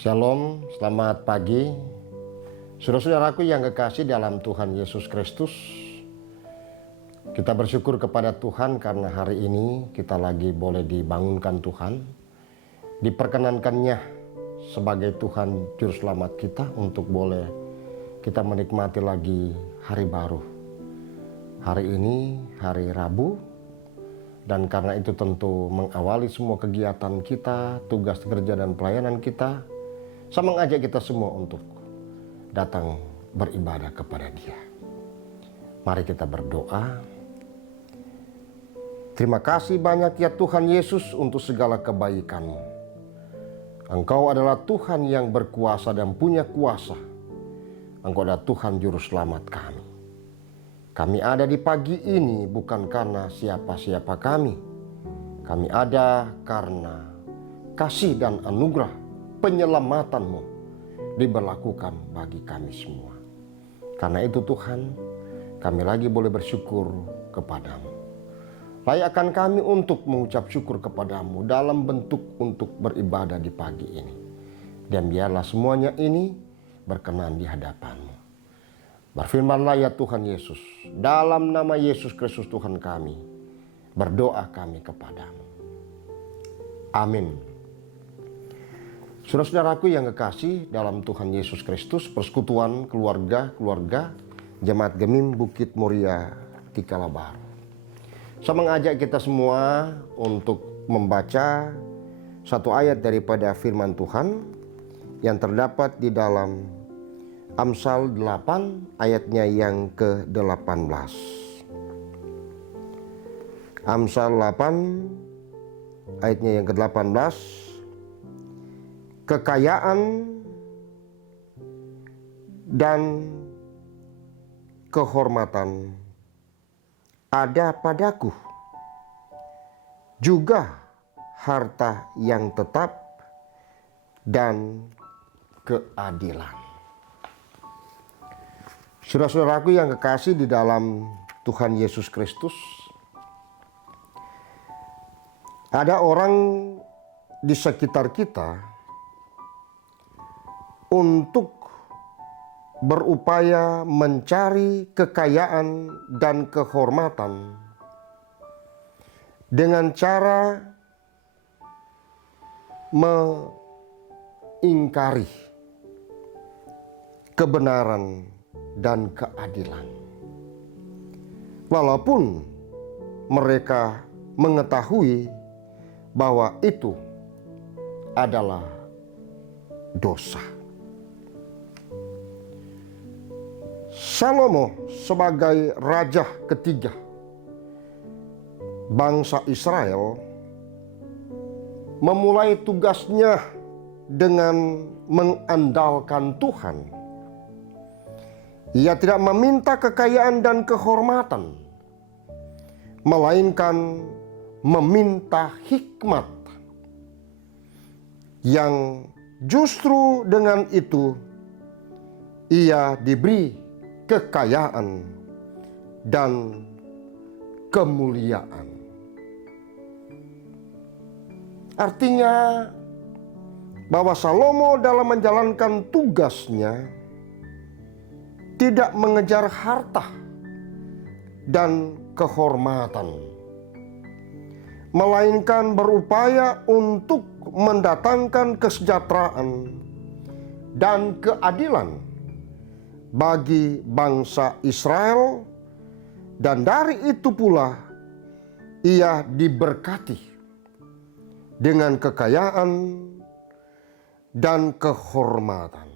Shalom, selamat pagi. Saudara-saudaraku yang kekasih dalam Tuhan Yesus Kristus, kita bersyukur kepada Tuhan karena hari ini kita lagi boleh dibangunkan Tuhan, diperkenankannya sebagai Tuhan Juru Selamat kita untuk boleh kita menikmati lagi hari baru. Hari ini hari Rabu, dan karena itu tentu mengawali semua kegiatan kita, tugas kerja dan pelayanan kita. Saya mengajak kita semua untuk datang beribadah kepada Dia. Mari kita berdoa. Terima kasih banyak ya Tuhan Yesus untuk segala kebaikan-Mu. Engkau adalah Tuhan yang berkuasa dan punya kuasa. Engkau adalah Tuhan Juru Selamat kami. Kami ada di pagi ini bukan karena siapa-siapa kami. Kami ada karena kasih dan anugerah penyelamatan-Mu diberlakukan bagi kami semua. Karena itu Tuhan, kami lagi boleh bersyukur kepada-Mu. Layakkan kami untuk mengucap syukur kepada-Mu dalam bentuk untuk beribadah di pagi ini. Dan biarlah semuanya ini berkenan di hadapan-Mu. Berfirmanlah ya Tuhan Yesus, dalam nama Yesus Kristus Tuhan kami, berdoa kami kepadamu. Amin. Saudara-saudaraku yang kekasih dalam Tuhan Yesus Kristus, persekutuan keluarga Jemaat Gemim Bukit Muria Tikalabar. Saya mengajak kita semua untuk membaca satu ayat daripada firman Tuhan yang terdapat di dalam Amsal 8 ayatnya yang ke-18. Amsal 8 ayatnya yang ke-18. Kekayaan dan kehormatan ada padaku, juga harta yang tetap dan keadilan. Saudara-saudaraku yang kekasih di dalam Tuhan Yesus Kristus, ada orang di sekitar kita untuk berupaya mencari kekayaan dan kehormatan dengan cara mengingkari kebenaran dan keadilan. Walaupun mereka mengetahui bahwa itu adalah dosa. Salomo sebagai raja ketiga bangsa Israel memulai tugasnya dengan mengandalkan Tuhan. Ia tidak meminta kekayaan dan kehormatan, melainkan meminta hikmat yang justru dengan itu ia diberi kekayaan dan kemuliaan. Artinya bahwa Salomo dalam menjalankan tugasnya tidak mengejar harta dan kehormatan, melainkan berupaya untuk mendatangkan kesejahteraan dan keadilan bagi bangsa Israel, dan dari itu pula ia diberkati dengan kekayaan dan kehormatan.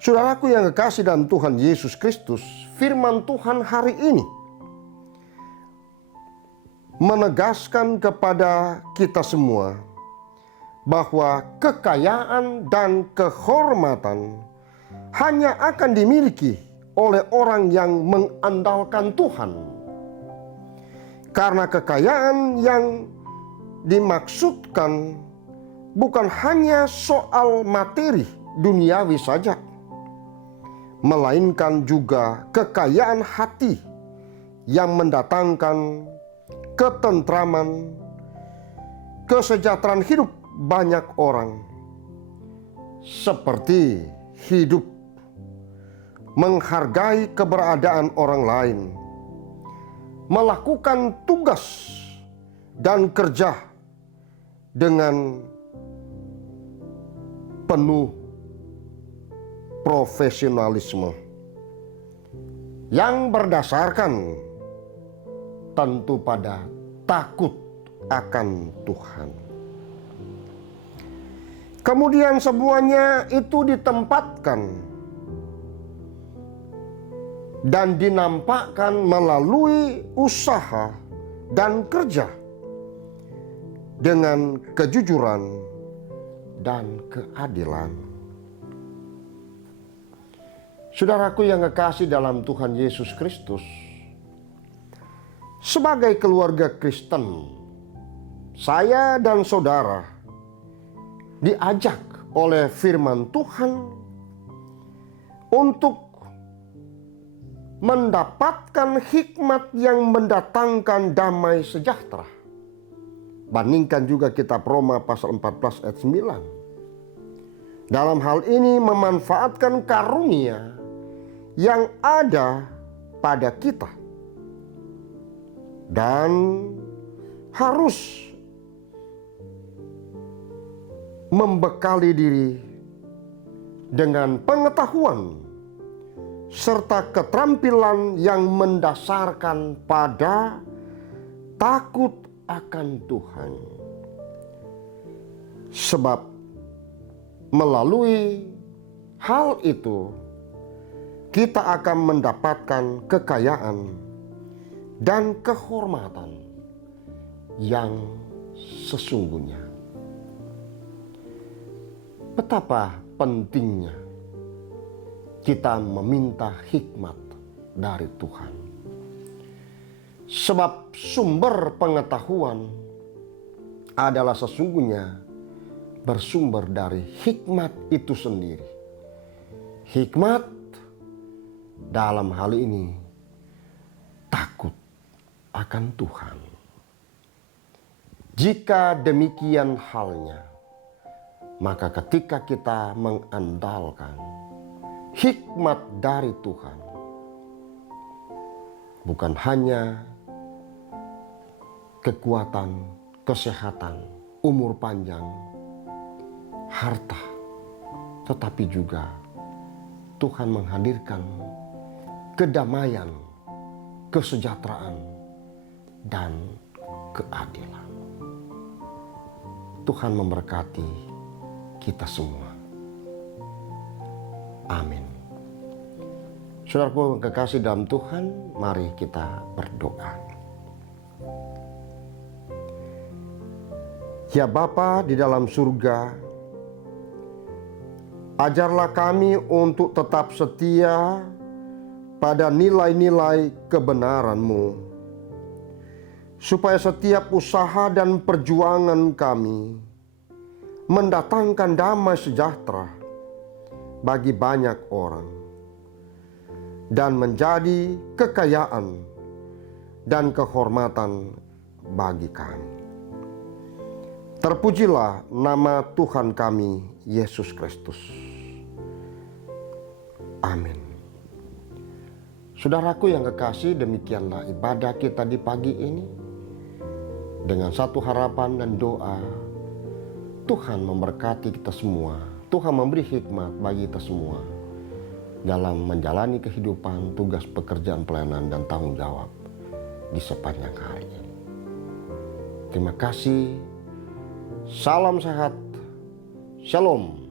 Saudaraku yang kekasih dalam Tuhan Yesus Kristus, firman Tuhan hari ini menegaskan kepada kita semua bahwa kekayaan dan kehormatan hanya akan dimiliki oleh orang yang mengandalkan Tuhan. Karena kekayaan yang dimaksudkan bukan hanya soal materi duniawi saja, melainkan juga kekayaan hati yang mendatangkan ketentraman, kesejahteraan hidup banyak orang seperti hidup, menghargai keberadaan orang lain, melakukan tugas dan kerja dengan penuh profesionalisme yang berdasarkan tentu pada takut akan Tuhan. Kemudian semuanya itu ditempatkan dan dinampakkan melalui usaha dan kerja dengan kejujuran dan keadilan. Saudaraku yang kekasih dalam Tuhan Yesus Kristus, sebagai keluarga Kristen, saya dan saudara diajak oleh firman Tuhan untuk mendapatkan hikmat yang mendatangkan damai sejahtera. Bandingkan juga kitab Roma pasal 14 ayat 9. Dalam hal ini memanfaatkan karunia yang ada pada kita dan harus membekali diri dengan pengetahuan serta keterampilan yang mendasarkan pada takut akan Tuhan. Sebab melalui hal itu kita akan mendapatkan kekayaan dan kehormatan yang sesungguhnya. Betapa pentingnya kita meminta hikmat dari Tuhan. Sebab sumber pengetahuan adalah sesungguhnya bersumber dari hikmat itu sendiri. Hikmat dalam hal ini takut akan Tuhan. Jika demikian halnya, maka ketika kita mengandalkan hikmat dari Tuhan, bukan hanya kekuatan, kesehatan, umur panjang, harta, tetapi juga Tuhan menghadirkan kedamaian, kesejahteraan, dan keadilan. Tuhan memberkati kita semua. Amin. Saudaraku kekasih dalam Tuhan, mari kita berdoa. Ya Bapa di dalam surga, ajarlah kami untuk tetap setia pada nilai-nilai kebenaran-Mu, supaya setiap usaha dan perjuangan kami mendatangkan damai sejahtera bagi banyak orang dan menjadi kekayaan dan kehormatan bagi kami. Terpujilah nama Tuhan kami, Yesus Kristus. Amin. Saudaraku yang kekasih, demikianlah ibadah kita di pagi ini. Dengan satu harapan dan doa, Tuhan memberkati kita semua. Tuhan memberi hikmat bagi kita semua dalam menjalani kehidupan, tugas pekerjaan pelayanan dan tanggung jawab di sepanjang hari ini. Terima kasih. Salam sehat. Shalom.